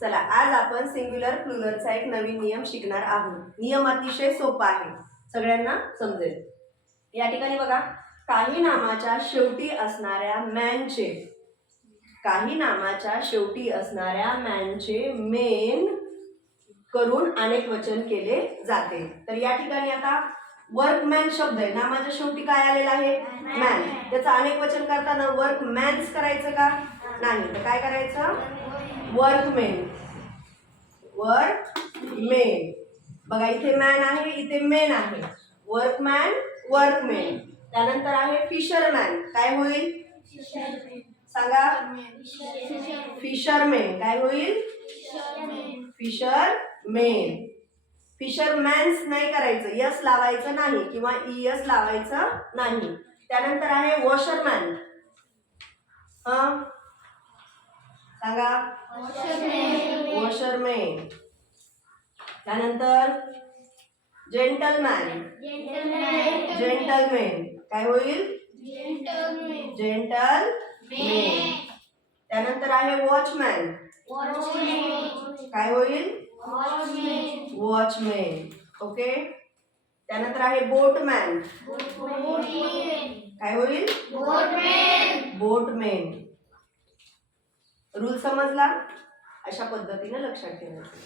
चला आज आपण सिंग्युलर प्लुरलचा एक नवीन नियम शिकणार आहोत. नियम अतिशय सोपा आहे, सगळ्यांना समजेल. या ठिकाणी बघा, काही नामाच्या शेवटी असणाऱ्या मॅनचे मेन करून अनेक वचन केले जाते. तर या ठिकाणी आता वर्कमॅन शब्द आहे, नामाच्या शेवटी काय आलेला आहे? मॅन. त्याचं अनेक वचन करताना वर्कमॅन्स करायचं का? नाही. तर काय करायचं? वर्कमेन. बघा, इथे मॅन आहे, इथे मेन आहे. Workman, workmen. त्यानंतर आहे फिशरमॅन. काय होईल? सांगा. फिशरमेन. काय होईल? फिशरमेन. फिशरमॅन्स नाही करायचं, यस लावायचं नाही किंवा ईएस लावायचं नाही. त्यानंतर आहे वॉशरमॅन. सांगा. वॉशरमेन. त्यानंतर जेंटलमॅन. जेंटलमेन. काय होईल? जेंटलमेन. त्यानंतर आहे वॉचमॅन. काय होईल? वॉचमेन. ओके. त्यानंतर आहे बोटमॅन. काय होईल? बोटमेन. रूल समजला? अशा पद्धतीने लक्षात ठेवायचं.